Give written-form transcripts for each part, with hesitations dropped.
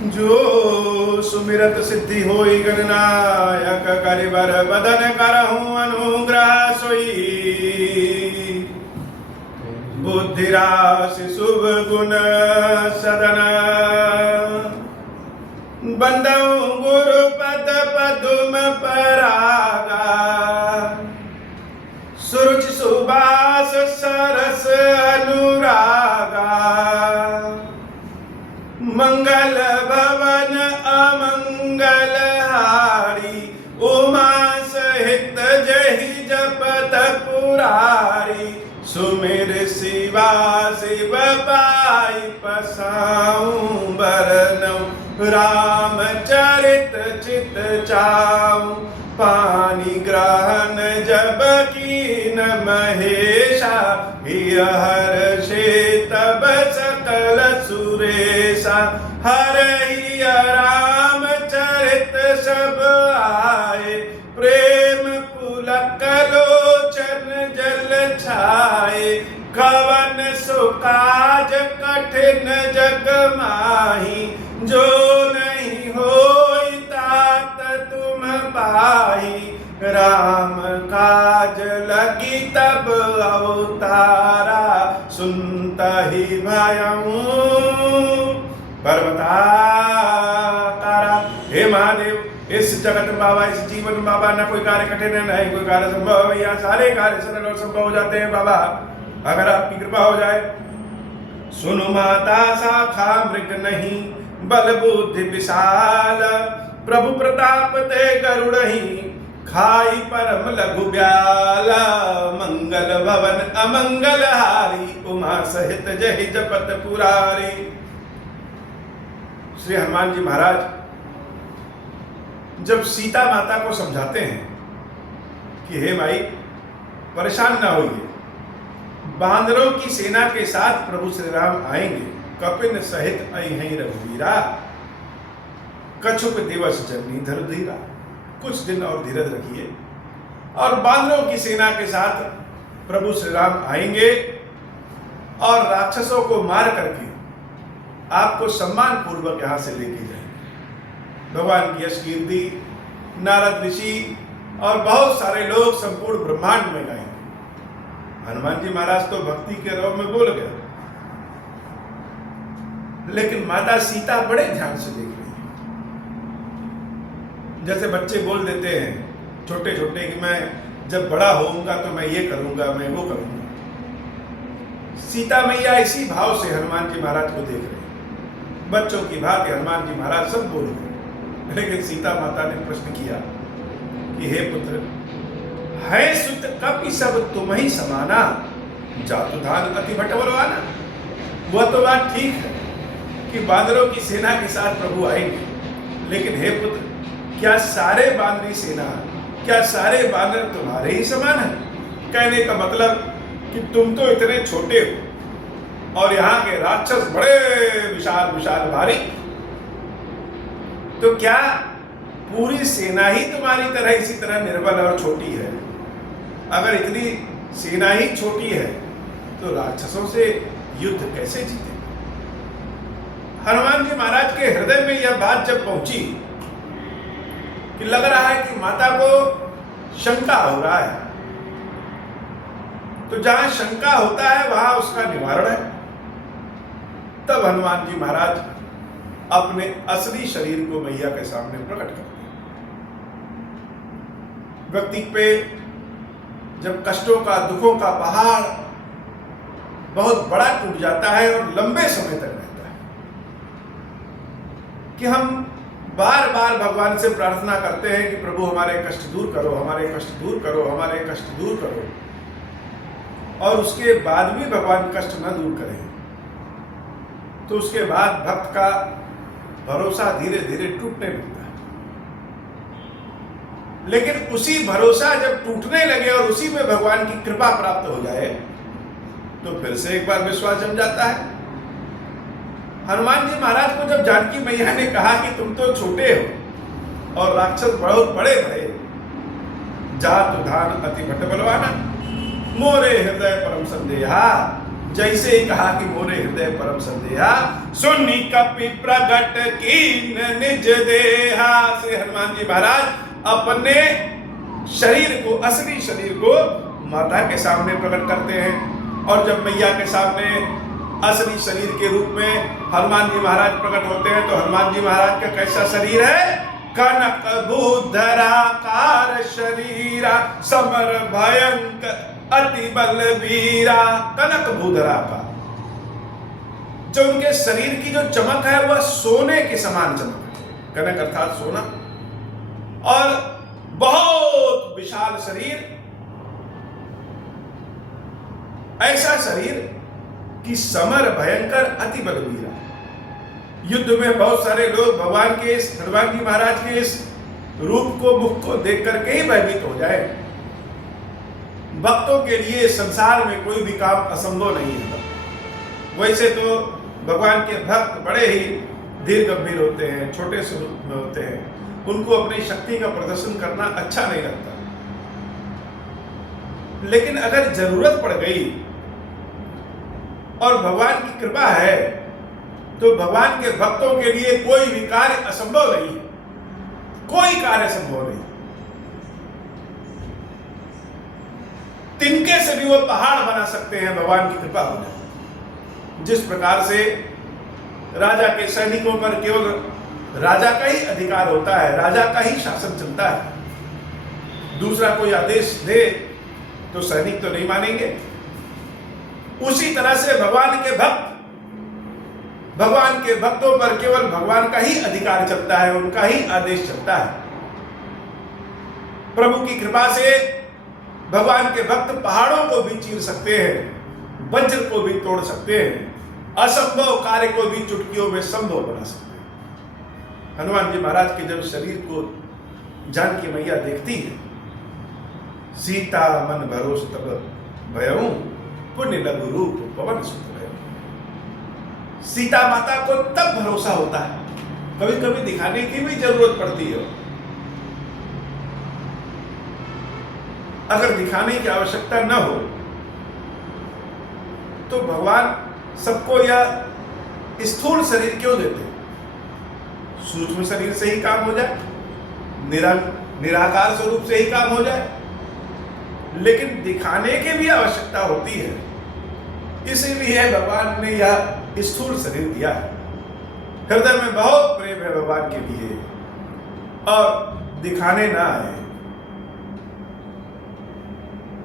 जो सुमिरत सिद्धि होई गणनायक करिबर बदन करहूं अनुग्रह सोई। बुद्धि राशि शुभ गुण सदन बंदौ गुरु पद पदुम परागा। सुरुचि सुबास सरस अनुरागा। मंगल भवन अमंगल हारी उमा सहित जहि जपत पुरारी। सुमिर शिवा शिव पाई पसाऊं बरनऊं रामचरित चित चाऊं। पानी ग्रहण जब कीन महेशा हर्षे तब सकल सुरेशा। हरहि रामचरित सब आए प्रेम पुलक लोचन जल छाए। कवन सुकाज कठिन जग माही जो नहीं होई तात तुम पाही। राम काज लगी तब अवतारा सुनता ही भयऊ पर्वताकारा। हे महादेव, इस जगत में बाबा, इस जीवन में बाबा न कोई कार्य कठिन है, नहीं कोई कार्य संभव है। यहाँ सारे कार्य सरल और संभव हो जाते हैं बाबा, अगर आपकी कृपा हो जाए। सुनो माता शाखा मृग नहीं बल बुद्धि विशाल। प्रभु प्रताप ते गरुड़हि खाई परम लघु ब्याल। मंगल भवन अमंगल हारी उमा सहित जहि जपत पुरारी। श्री हनुमान जी महाराज जब सीता माता को समझाते हैं कि हे माई परेशान ना होइए, बांदरों की सेना के साथ प्रभु श्री राम आएंगे। कपिन सहित अहि रघुवीरा कछुक दिवस जन्नी धर धीरा। कुछ दिन और धीरज रखिए और बांदरों की सेना के साथ प्रभु श्री राम आएंगे और राक्षसों को मार करके आपको सम्मान पूर्वक यहां से लेके जाएंगे। भगवान की यश कीर्ति नारद ऋषि और बहुत सारे लोग संपूर्ण ब्रह्मांड में गाएंगे। हनुमान जी महाराज तो भक्ति के रव में बोल गए, लेकिन माता सीता बड़े ध्यान से देख रही है। जैसे बच्चे बोल देते हैं छोटे छोटे कि मैं जब बड़ा होऊंगा तो मैं ये करूंगा, मैं वो करूंगा। सीता मैया इसी भाव से हनुमान जी महाराज को देख रहे हैं। बच्चों की भांति हनुमान जी महाराज सब बोल रहे, लेकिन सीता माता ने प्रश्न किया कि हे पुत्र, है सुत कपि सब तुम ही समाना, जातु धान अति भटवरवाना। वह तो बात ठीक है कि बांदरों की सेना के साथ प्रभु आएंगे, लेकिन हे पुत्र, क्या सारे बांदरी सेना, क्या सारे बांदर तुम्हारे ही समान है? कहने का मतलब कि तुम तो इतने छोटे हो और यहाँ के राक्षस बड़े विशाल विशाल भारी, तो क्या पूरी सेना ही तुम्हारी तरह इसी तरह निर्बल और छोटी है? अगर इतनी सेना ही छोटी है तो राक्षसों से युद्ध कैसे जीते? हनुमान जी महाराज के हृदय में यह बात जब पहुंची कि लग रहा है कि माता को शंका हो रहा है, तो जहां शंका होता है वहां उसका निवारण है। तब हनुमान जी महाराज अपने असली शरीर को मैया के सामने प्रकट करते हैं। व्यक्ति पे जब कष्टों का, दुखों का पहाड़ बहुत बड़ा टूट जाता है और लंबे समय तक रहता है, कि हम बार बार भगवान से प्रार्थना करते हैं कि प्रभु हमारे कष्ट दूर करो, हमारे कष्ट दूर करो, हमारे कष्ट दूर करो, और उसके बाद भी भगवान कष्ट न दूर करें, तो उसके बाद भक्त का भरोसा धीरे धीरे टूटने लगता है। लेकिन उसी भरोसा जब टूटने लगे और उसी में भगवान की कृपा प्राप्त हो जाए तो फिर से एक बार विश्वास जम जाता है। हनुमान जी महाराज को जब जानकी मैया ने कहा कि तुम तो छोटे हो और राक्षस बहुत बड़े बड़े, जातु धान अति भट बलवाना, मोरे हृदय परम संदेहा, जैसे ही कहा कि मोरे हृदय परम संदेहा, सुनी कपि प्रगट कीन निज देहा, से हनुमान जी महाराज अपने शरीर को, असली शरीर को माता के सामने प्रकट करते हैं। और जब मैया के सामने असली शरीर के रूप में हनुमान जी महाराज प्रकट होते हैं, तो हनुमान जी महाराज का कैसा शरीर है? कनक भूधराकार शरीरा, समर भयंकर अति बलवीरा। कनक भूधरा का जो उनके शरीर की जो चमक है वह सोने के समान चमक है। कनक अर्थात सोना, और बहुत विशाल शरीर, ऐसा शरीर कि समर भयंकर अति बलवीरा। युद्ध में बहुत सारे लोग भगवान के इस, हनुमान जी महाराज के इस रूप को, मुख को देख करके ही भयभीत हो जाए। भक्तों के लिए संसार में कोई भी काम असंभव नहीं है। वैसे तो भगवान के भक्त बड़े ही धीर गंभीर होते हैं, छोटे स्वरूप में होते हैं, उनको अपनी शक्ति का प्रदर्शन करना अच्छा नहीं लगता। लेकिन अगर जरूरत पड़ गई और भगवान की कृपा है, तो भगवान के भक्तों के लिए कोई भी कार्य असंभव नहीं, कोई कार्य संभव नहीं। तिनके से भी वो पहाड़ बना सकते हैं भगवान की कृपा होने। जिस प्रकार से राजा के सैनिकों पर केवल राजा का ही अधिकार होता है, राजा का ही शासन चलता है, दूसरा कोई आदेश दे तो सैनिक तो नहीं मानेंगे। उसी तरह से भगवान के भक्तों पर केवल भगवान का ही अधिकार चलता है, उनका ही आदेश चलता है। प्रभु की कृपा से भगवान के भक्त पहाड़ों को भी चीर सकते हैं, वज्र को भी तोड़ सकते हैं, असंभव कार्य को भी चुटकियों में संभव बना सकते हैं। हनुमान जी महाराज के जब शरीर को जानकी मैया देखती है, सीता मन भरोस तब भयऊ, पुण्य लघु रूप पवन सुत भयऊ। सीता माता को तब भरोसा होता है, कभी कभी दिखाने की भी जरूरत पड़ती है। अगर दिखाने की आवश्यकता न हो तो भगवान सबको यह स्थूल शरीर क्यों देते? सूक्ष्म शरीर से ही काम हो जाए, निराकार स्वरूप से ही काम हो जाए। लेकिन दिखाने की भी आवश्यकता होती है, इसीलिए भगवान ने यह स्थूल शरीर दिया है। हृदय में बहुत प्रेम है भगवान के लिए, और दिखाने ना आए,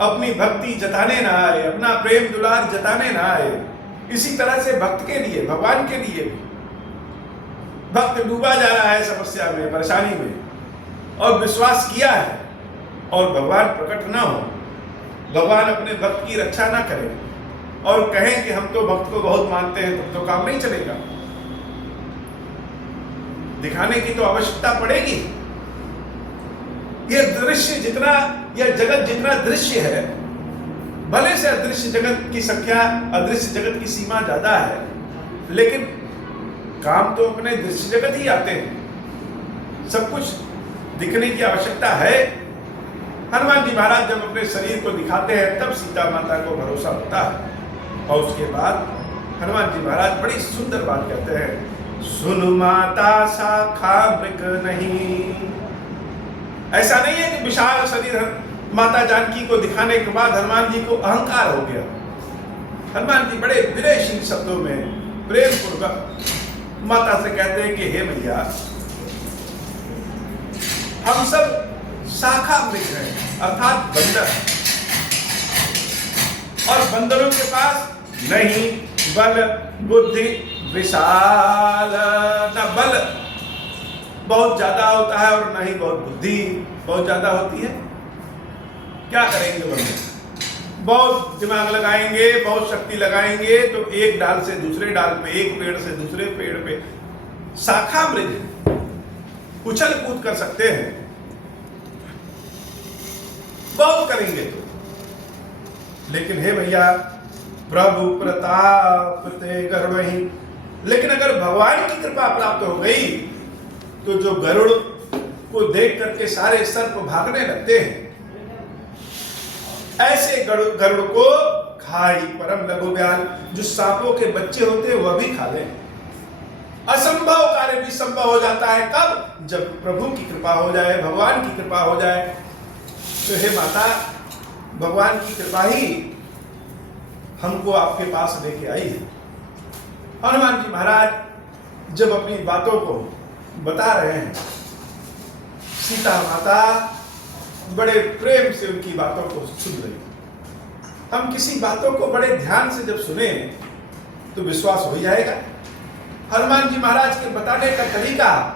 अपनी भक्ति जताने ना आए, अपना प्रेम दुलार जताने ना आए। इसी तरह से भक्त के लिए, भगवान के लिए भी, भक्त डूबा जा रहा है समस्या में, परेशानी में, और विश्वास किया है, और भगवान प्रकट ना हो, भगवान अपने भक्त की रक्षा ना करें और कहें कि हम तो भक्त को बहुत मानते हैं, तब तो काम नहीं चलेगा। दिखाने की तो आवश्यकता पड़ेगी। यह दृश्य जितना, यह जगत जितना दृश्य है, भले से अदृश्य जगत की संख्या, अदृश्य जगत की सीमा ज्यादा है, लेकिन काम तो अपने दृश्य जगत ही आते हैं। सब कुछ दिखने की आवश्यकता है। हनुमान जी महाराज जब अपने शरीर को दिखाते हैं, तब सीता माता को भरोसा होता है। और उसके बाद हनुमान जी महाराज बड़ी सुंदर बात कहते हैं, सुन माता शाखा मृग नहीं। ऐसा नहीं है कि विशाल शरीर माता जानकी को दिखाने के बाद हनुमान जी को अहंकार हो गया। हनुमान जी बड़े विनयशील शब्दों में प्रेम पूर्वक माता से कहते हैं कि हे मैया, हम सब शाखा मृग हैं, अर्थात बंदर, और बंदरों के पास नहीं बल बुद्धि विशाल, न बल बहुत ज्यादा होता है और न ही बहुत बुद्धि बहुत ज्यादा होती है। क्या करेंगे बंदर? बहुत दिमाग लगाएंगे, बहुत शक्ति लगाएंगे तो एक डाल से दूसरे डाल पे, एक पेड़ से दूसरे पेड़ पे, शाखा मृग उछल कूद कर सकते हैं, बहुत करेंगे तो। लेकिन हे भैया, प्रभु प्रताप ते गरुड़हि, लेकिन अगर भगवान की कृपा प्राप्त हो गई तो जो गरुड़ को देख करके सारे सर्प भागने लगते हैं, ऐसे गरुड़ को खाई परम लघु व्याल, जो सांपों के बच्चे होते हैं वह भी खा लें। असंभव कार्य भी संभव हो जाता है, कब? जब प्रभु की कृपा हो जाए, भगवान की कृपा हो जाए। तो हे माता, भगवान की कृपा ही हमको आपके पास लेके आई है। हनुमान जी महाराज जब अपनी बातों को बता रहे हैं, सीता माता बड़े प्रेम से उनकी बातों को सुन रही। हम किसी बातों को बड़े ध्यान से जब सुने तो विश्वास हो जाएगा। हनुमान जी महाराज के बताने का तरीका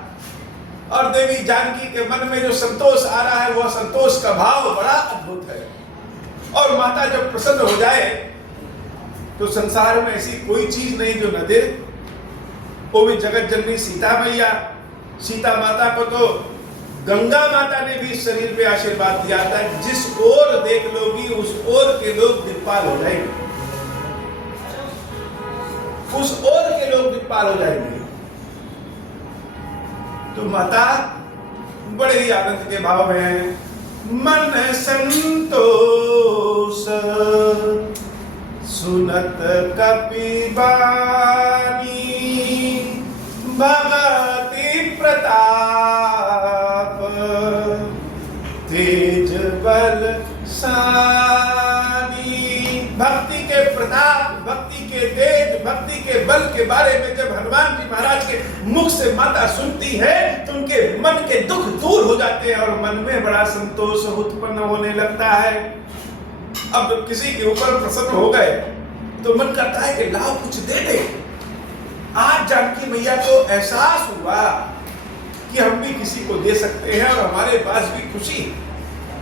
और देवी जानकी के मन में जो संतोष आ रहा है, वह संतोष का भाव बड़ा अद्भुत है। और माता जब प्रसन्न हो जाए तो संसार में ऐसी कोई चीज नहीं जो न दे। वो भी जगत जननी सीता मैया। सीता माता को तो गंगा माता ने भी शरीर पे आशीर्वाद दिया था, जिस ओर देख लोगी उस ओर के लोग दिक्पाल हो जाएंगे, उस ओर के लोग दिक्पाल हो जाएंगे। तो माता बड़े ही आनंद के भाव में है। मन संतोष सुनत कपि बानी, भगति प्रताप तेज बल सानी। भक्ति के प्रताप, भक्ति के तेज, भक्ति के बल के बारे में जब हनुमान जी महाराज के मुख से माता सुनती है तो उनके मन के दुख दूर हो जाते हैं और मन में बड़ा संतोष उत्पन्न होने लगता है। अब किसी के ऊपर प्रसन्न हो गए तो मन करता है कि लाओ कुछ दे दे। आज जानकी मैया को एहसास हुआ कि हम भी किसी को दे सकते हैं और हमारे पास भी खुशी।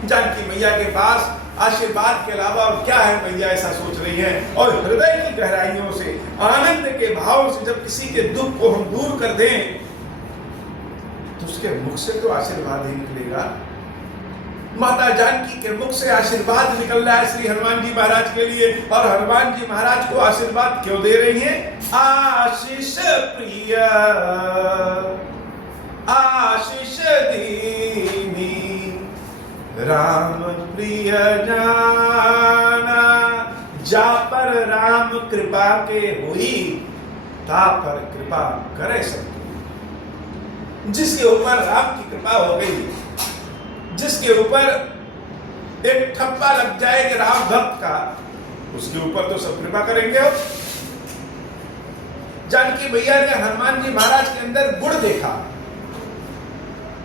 जानकी मैया के पास आशीर्वाद के अलावा और क्या है, मैया ऐसा सोच रही है। और हृदय की गहराइयों से, आनंद के भाव से जब किसी के दुख को हम दूर कर दें तो उसके मुख से तो आशीर्वाद ही निकलेगा। माता जानकी के मुख से आशीर्वाद निकल रहा है श्री हनुमान जी महाराज के लिए। और हनुमान जी महाराज को आशीर्वाद क्यों दे रही हैं? आशीष प्रिय आशीष दीनी, राम प्रिय जाना। जा पर राम कृपा के हुई, ता पर कृपा करे सब। जिसके ऊपर राम की कृपा हो गई, जिसके ऊपर एक ठप्पा लग जाएगा राम भक्त का, उसके ऊपर तो सब कृपा करेंगे। जानकी मैया ने हनुमान जी महाराज के अंदर गुण देखा,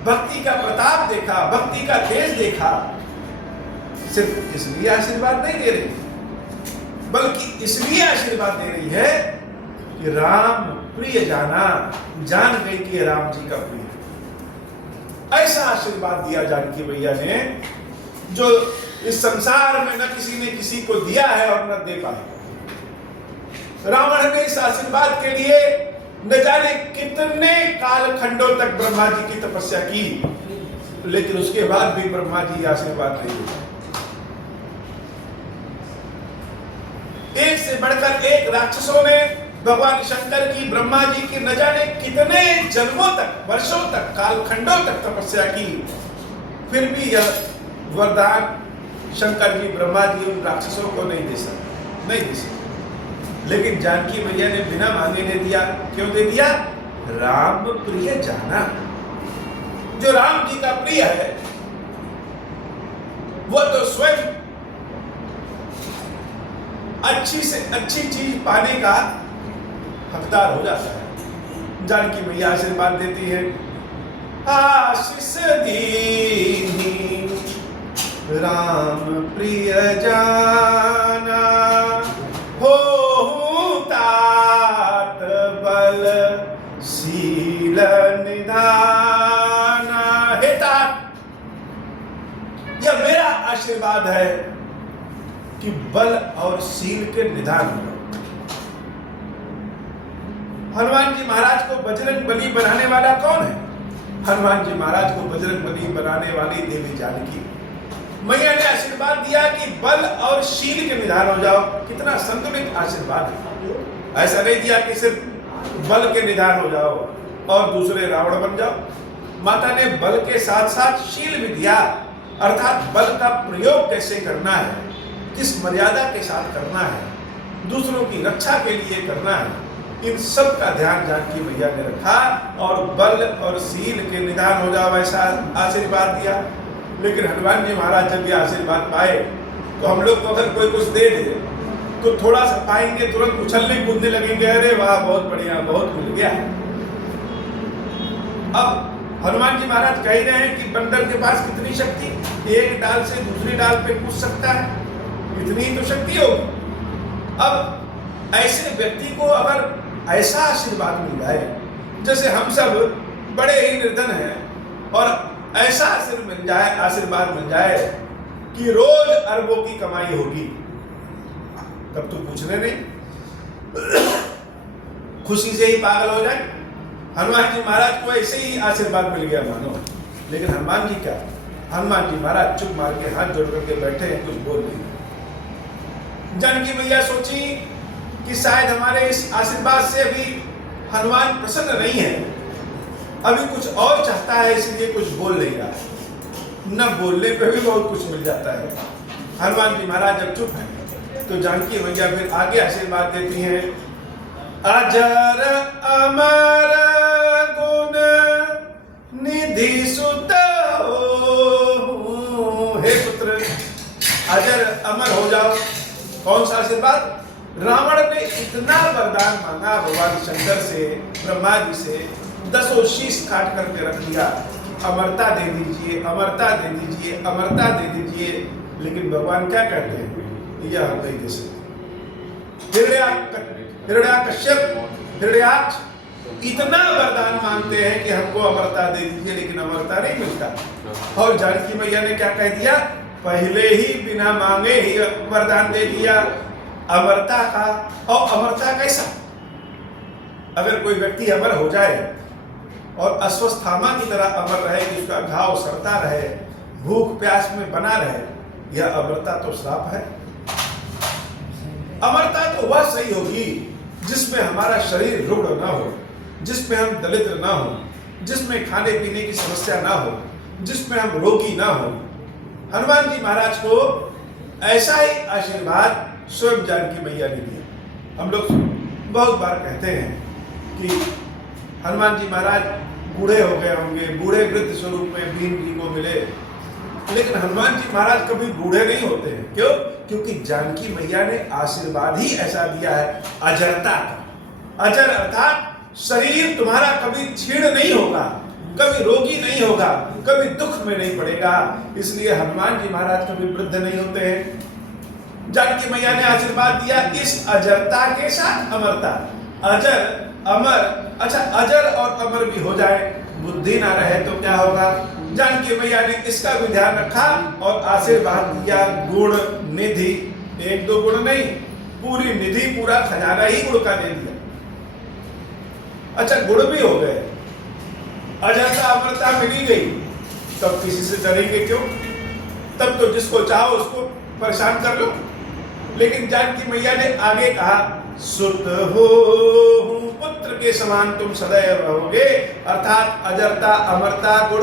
भक्ति का प्रताप देखा, भक्ति का तेज देखा। सिर्फ इसलिए आशीर्वाद नहीं दे रही, बल्कि इसलिए आशीर्वाद दे रही है कि राम प्रिय जाना, जान गई कि राम जी का प्रिय। ऐसा आशीर्वाद दिया जानकी मैया ने जो इस संसार में न किसी ने किसी को दिया है और न दे पाएगा। रावण ने इस आशीर्वाद के लिए न जाने कितने कालखंडों तक ब्रह्मा जी की तपस्या की, लेकिन उसके बाद भी ब्रह्मा जी आशीर्वाद नहीं दिए। एक से बढ़कर एक राक्षसों ने भगवान शंकर की, ब्रह्मा जी की न जाने कितने जन्मों तक, वर्षों तक, कालखंडों तक तपस्या की, फिर भी यह वरदान शंकर जी, ब्रह्मा जी उन राक्षसों को नहीं दे सके। लेकिन जानकी मैया ने बिना मांगे दे दिया। क्यों दे दिया? राम प्रिय जाना। जो राम जी का प्रिय है वो तो स्वयं अच्छी से अच्छी चीज पाने का हकदार हो जाता है। जानकी मैया आशीर्वाद देती है, आशीष दीनी राम प्रिय जाना, हो तात बल शील निधाना। हे तात, यह मेरा आशीर्वाद है कि बल और शील के निधान हो। हनुमान जी महाराज को बजरंग बली बनाने वाला कौन है? हनुमान जी महाराज को बजरंग बली बनाने वाली देवी जानकी मैया ने आशीर्वाद दिया कि बल और शील के निधान हो जाओ। कितना संतुलित आशीर्वाद है। ऐसा नहीं दिया कि सिर्फ बल के निधान हो जाओ और दूसरे रावण बन जाओ। माता ने बल के साथ साथ शील भी दिया, अर्थात बल का प्रयोग कैसे करना है, किस मर्यादा के साथ करना है, दूसरों की रक्षा के लिए करना है, इन सब का ध्यान जानकी मैया ने रखा और बल और शील के निदान हो जाओ ऐसा आशीर्वाद दिया। लेकिन हनुमान जी महाराज जब ये आशीर्वाद पाए तो हम लोग को अगर कोई कुछ दे दे तो थोड़ा सा पाएंगे तुरंत उछलने कूदने लगेंगे, अरे वाह बहुत बढ़िया, बहुत मिल गया। अब हनुमान जी महाराज कह रहे हैं कि बंदर के पास कितनी शक्ति, एक डाल से दूसरी डाल पे कूद सकता है, इतनी ही तो शक्ति होगी। अब ऐसे व्यक्ति को अगर ऐसा आशीर्वाद मिल जाए, जैसे हम सब बड़े ही निर्धन हैं और ऐसा आशीर्वाद मिल जाए कि रोज अरबों की कमाई होगी, तब तो पूछने नहीं, खुशी से ही पागल हो जाए। हनुमान जी महाराज को ऐसे ही आशीर्वाद मिल गया मानो। लेकिन हनुमान जी क्या, हनुमान जी महाराज चुप मार के हाथ जोड़ करके बैठे हैं, कुछ बोल नहीं। जानकी मैया सोची कि शायद हमारे इस आशीर्वाद से अभी हनुमान प्रसन्न नहीं है, अभी कुछ और चाहता है, इसलिए कुछ बोल नहीं रहा। न बोलने पे भी बहुत कुछ मिल जाता है। हनुमान जी महाराज जब चुप हैं तो जानकी मैया फिर आगे आशीर्वाद देती हैं, अजर अमर गुण निधि सुत हे पुत्र, अजर अमर हो जाओ। कौन सा आशीर्वाद? रावण ने इतना वरदान मांगा भगवान शंकर से, ब्रह्मा जी से, 10 शीश काट करके रख दिया, अमरता दे दीजिए, अमरता दे दीजिए, अमरता दे दीजिए। लेकिन भगवान क्या कहते हैं, यह हम नहीं दे सकते। हिरण्याक्ष इतना वरदान मांगते हैं कि हमको अमरता दे दीजिए, लेकिन अमरता नहीं मिलता। और जानकी मैया ने क्या कह दिया, पहले ही बिना मांगे ही वरदान दे दिया अमरता का। और अमरता कैसा? अगर कोई व्यक्ति अमर हो जाए और अश्वस्थामा की तरह अमर रहे कि उसका घाव सड़ता रहे, भूख प्यास में बना रहे, यह अमरता तो श्राप है। अमरता तो वह सही होगी जिसमें हमारा शरीर रुग्ण ना हो, जिसमें हम दरिद्र ना हो, जिसमें खाने पीने की समस्या ना हो, जिसमें हम रोगी ना हो। हनुमान जी महाराज को ऐसा ही आशीर्वाद स्वयं जानकी मैया ने दिया। हम लोग बहुत बार कहते हैं कि हनुमान जी महाराज बूढ़े हो गए होंगे, बूढ़े वृद्ध स्वरूप में भीम जी को मिले, लेकिन हनुमान जी महाराज कभी बूढ़े नहीं होते हैं। क्यों? क्योंकि जानकी मैया ने आशीर्वाद ही ऐसा दिया है, अजरता का। अजर अर्थात शरीर तुम्हारा कभी छीण नहीं होगा, कभी रोगी नहीं होगा, कभी दुख में नहीं पड़ेगा। इसलिए हनुमान जी महाराज कभी वृद्ध नहीं होते हैं। जानकी मैया ने आशीर्वाद दिया इस अजरता के साथ अमरता। अजर अमर, अच्छा अजर और अमर भी हो जाए, बुद्धि ना रहे तो क्या होगा? जानकी मैया ने इसका भी ध्यान रखा और आशीर्वाद दिया गुण निधि। 1-2 गुण नहीं, पूरी निधि, पूरा खजाना ही गुण का दे दिया। अच्छा गुण भी हो गए, अजरता अमरता मिली गई, तब किसी से डरेंगे क्यों? तब तो जिसको चाहो उसको परेशान कर लो। लेकिन जानकी मैया ने आगे कहा, सुत हो पुत्र के समान तुम सदैव रहोगे। अर्थात अजरता अमरता गुण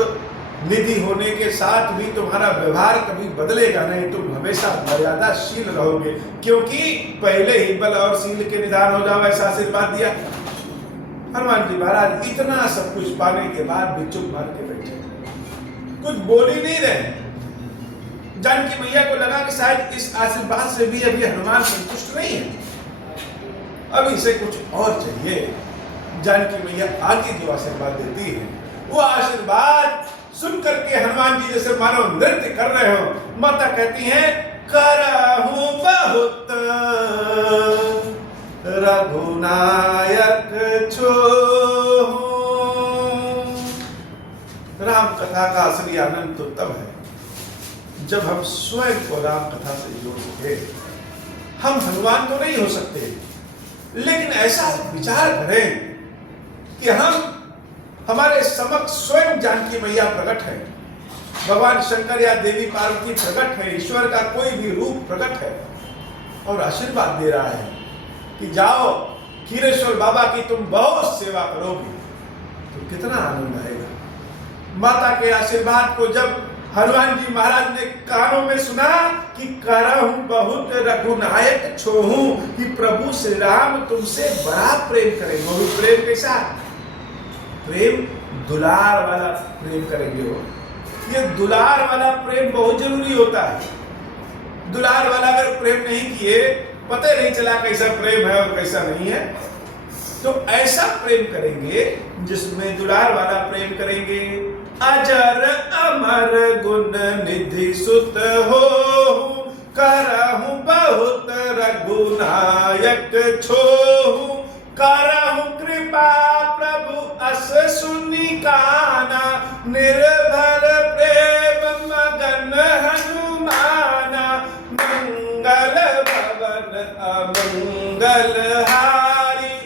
निधि होने के साथ भी तुम्हारा व्यवहार कभी बदलेगा नहीं, तुम हमेशा मर्यादाशील रहोगे, क्योंकि पहले ही बल और शील के निदान हो जाओ, ऐसा आशीर्वाद दिया। हनुमान जी महाराज इतना सब कुछ पाने के बाद भी चुप मार के बैठे, कुछ बोल ही नहीं रहे। जानकी मैया को लगा कि शायद इस आशीर्वाद से भी अभी हनुमान संतुष्ट नहीं है, अब इसे कुछ और चाहिए। जानकी मैया आगे जो आशीर्वाद देती है, वो आशीर्वाद सुन करके हनुमान जी जैसे मानो नृत्य कर रहे हो। माता कहती हैं, करहूं बहुत रघुनायक छोहूं। राम कथा का असली आनंद तो तब है जब हम स्वयं को राम कथा से जोड़ सके। हम हनुमान तो नहीं हो सकते, लेकिन ऐसा विचार करें कि हम हमारे समक्ष स्वयं जानकी मैया प्रकट है, भगवान शंकर या देवी पार्वती प्रकट है, ईश्वर का कोई भी रूप प्रकट है और आशीर्वाद दे रहा है कि जाओ खीरेश्वर बाबा की तुम बहुत सेवा करोगे, तो कितना आनंद आएगा। माता के आशीर्वाद को जब हनुमान जी महाराज ने कानों में सुना कि करहूं बहुत रघुनायक छोहूं, कि प्रभु श्री राम तुमसे बड़ा प्रेम करेंगे। वो प्रेम कैसा? प्रेम दुलार वाला प्रेम करेंगे। वो ये दुलार वाला प्रेम बहुत जरूरी होता है। दुलार वाला अगर प्रेम नहीं किए, पता नहीं चला कैसा प्रेम है और कैसा नहीं है। तो ऐसा प्रेम करेंगे जिसमें दुलार वाला प्रेम करेंगे। अजर अमर गुण निधि सुत हो, करहूं बहुत रघुनायक छोहूं, करहूं कृपा प्रभु अस सुनि काना, निर्भर प्रेम मगन हनुमाना, मंगल भवन अमंगल हारी,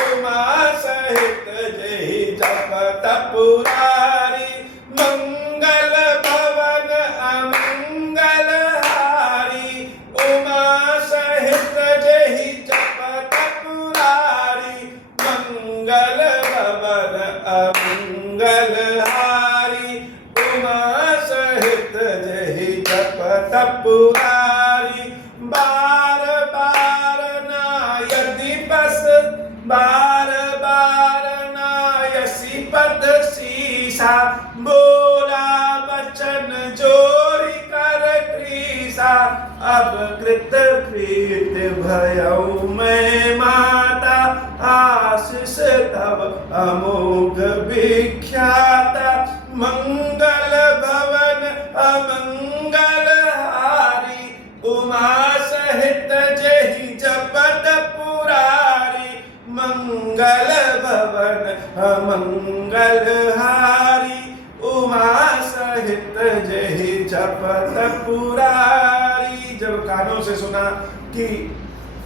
उमा सहित जय जपत पुरारी, मंगल भवन अमंगल हारी, उमा सहित जय जपत पुरारी, मंगल भवन अमंगल हारी, उमा सहित जय जपत पुरारी। बार बार ना यदि बस, बार बार ना यसी पद सीसा, बोला वचन जोरी कर क्रीसा, अब कृत कृत भयऊ मैं माता, आशीष तब अमोघ विख्याता, मंगल भवन अमंगल हारी, उमा सहित जहि जपत पुरारी, मंगल भवन अमंगल हारी, उमा सहित जहि जपत पुरारी। जब कानों से सुना कि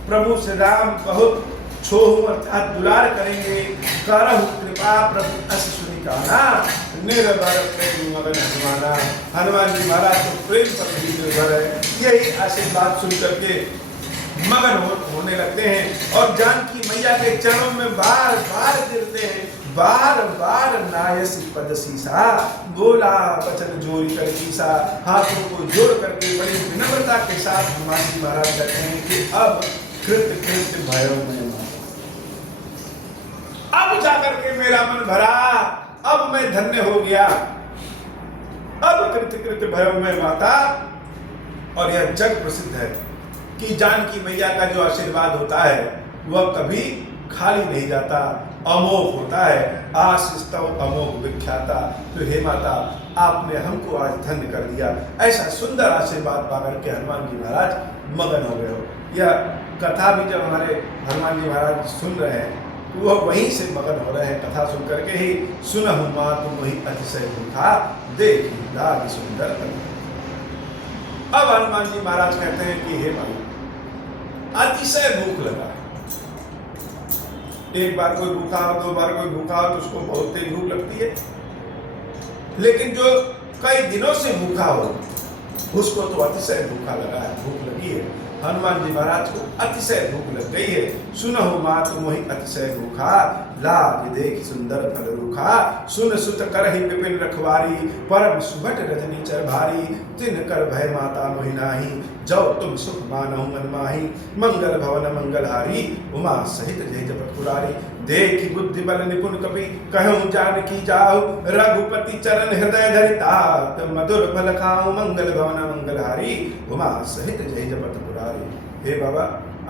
प्रभु श्री राम बहुत छोहूं अर्थात दुलार करेंगे, करहूं कृपा प्रभु अस सुनि काना, निर्भर प्रेम मगन हनुमाना। हनुमान जी महाराज तो प्रेम पर भी निर्भर है। यही आशीर्वाद सुन करके मगन होने लगते हैं और जानकी मैया के चरणों में बार बार गिरते हैं। बार बार नायसी पद सीसा, बोला वचन जोरी कर कीसा। हाथों को जोड़ करके बड़ी विनम्रता के साथ हनुमान जी महाराज कहते हैं कि अब कृत कृत भयो में, अब जाकर के मेरा मन भरा, अब मैं धन्य हो गया, अब कृत कृत भयो में माता। और यह जग प्रसिद्ध है कि जानकी मैया का जो आशीर्वाद होता है वह कभी खाली नहीं जाता, अमोघ होता है। आशीष तव अमोघ विख्याता। तो हे माता, आपने हमको आज धन्य कर दिया। ऐसा सुंदर आशीर्वाद पाकर के हनुमान जी महाराज मगन हो गए हो। यह कथा भी जब हमारे हनुमान जी महाराज सुन रहे हैं वह वहीं से मगन हो रहे हैं। कथा सुन करके ही सुनहु मां तुम वही अतिशय भूखा, देखी लागी सुंदर। अब हनुमान जी महाराज कहते हैं कि हे मां, अतिशय भूख लगा। एक बार कोई भूखा हो, दो बार कोई भूखा हो तो उसको बहुत तेज भूख लगती है, लेकिन जो कई दिनों से भूखा हो उसको तो अतिशय भूखा लगा है, भूख लगी है। हनुमान जी महाराज को अतिशय भूख लग गई है। सुनहु मात मोहि अतिशय भूखा, लाग देख सुंदर फल रूखा। सुन सुत करहि विपिन रखवारी, परम सुभट रजनी चर भारी। तिन कर भय माता मोहि नाही, जो तुम सुख मानहु मन माही। मंगल भवन मंगलहारी, उमा सहित जय जपत पुरारी। देखि बुद्धि बल निपुण कपि, कहूँ जानकी जाहु। रघुपति चरण हृदय धरिता, मधुर फल खाऊं। मंगल भवन मंगलहारी, उमा सहित जय जपत पुरारी। हे बाबा,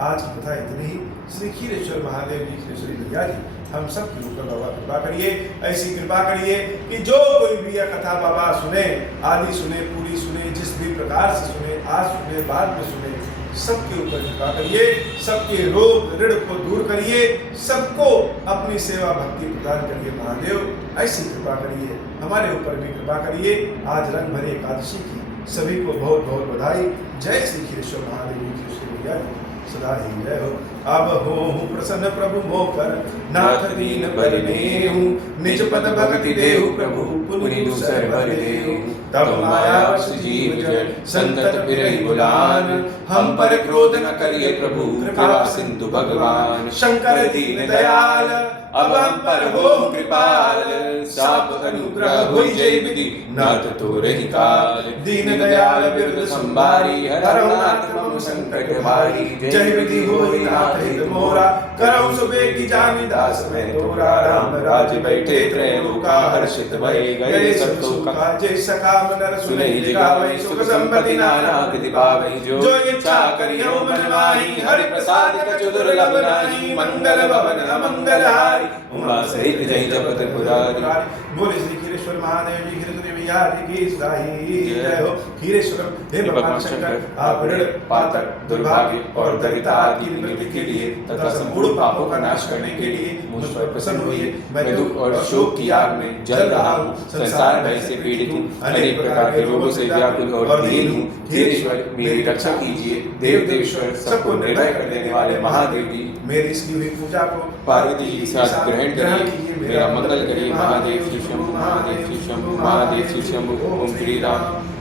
आज की कथा इतनी ही। श्री क्षीरेश्वर महादेव जी, श्री भैया जी, हम सब के ऊपर बाबा कृपा करिए। ऐसी कृपा करिए कि जो कोई भी यह कथा बाबा सुने, आदि सुने, पूरी सुने, जिस भी प्रकार से सुने, आज सुने, बाद में सुने, सबके ऊपर कृपा करिए। सबके रोग ऋण को दूर करिए। सबको अपनी सेवा भक्ति प्रदान करिए। महादेव ऐसी कृपा करिए, हमारे ऊपर भी कृपा करिए। आज रंग भरे एकादशी की सभी को बहुत बहुत बधाई। जय श्री क्षीरेश्वर महादेव जी, श्री भैया जी, सदा ही जय हो। अब हो प्रसन्न प्रभु मोह पर, नाथ दीन परिनेहु। निज पद भक्ति देहु प्रभु, पुनि दूसर बर देहु। तब माया वश जीव जन, संतत बिरहि बुलान। हम पर क्रोध न करिए प्रभु, कृपा सिंधु भगवान। शंकर दीन दयाल, अब हम पर हो कृपाल। साप अनुग्रह होई जय विधि, नाथ तो रही काल। दीन दयाल बिरद संभारी, हरहु नाथ मम संकट भारी। जय विधि होई नाथ हित मोरा, करहु सुबे की जानि दास मैं तोरा। राम राज बैठे त्रैलोका, हर्षित भये गए सब शोका। जय सखा नर सुनहि जिगावै, सुख संपत्ति नाना कृति पावै। जो इच्छा करियो मन माहि, हरि प्रसाद कछु दुर्लभ नाहि। मंगल भवन अमंगल हारी, उमा सहित जहि जपत पुरारी। बोले श्री खीरेश्वर महादेव जी खीरेश्वर बिहार की साई जय हो। खीरेश्वरम हे भगवान शंकर, आप ऋण पातक दुर्भाग्य और दरिद्रता आदि निवृत्ति के लिए तथा संपूर्ण पापों का नाश करने के लिए मुझ पर प्रसन्न हुई। मैं दुख और शोक की आग में जल रहा हूँ, संसार भय से पीड़ित हूँ, अनेक प्रकार के रोगों से व्याकुल और दीन हूँ। खीरेश्वर मेरी रक्षा कीजिए। देव देवेश्वर सबको निर्भय कर देने वाले महादेव जी, मेरी इसकी हुई पूजा को पार्वती जी के साथ ग्रहण करिए। मेरा मंगल करिए। महादेव श्री शंभु, महादेव श्री शंभु, महादेव श्री शंभु। ओम श्री राम।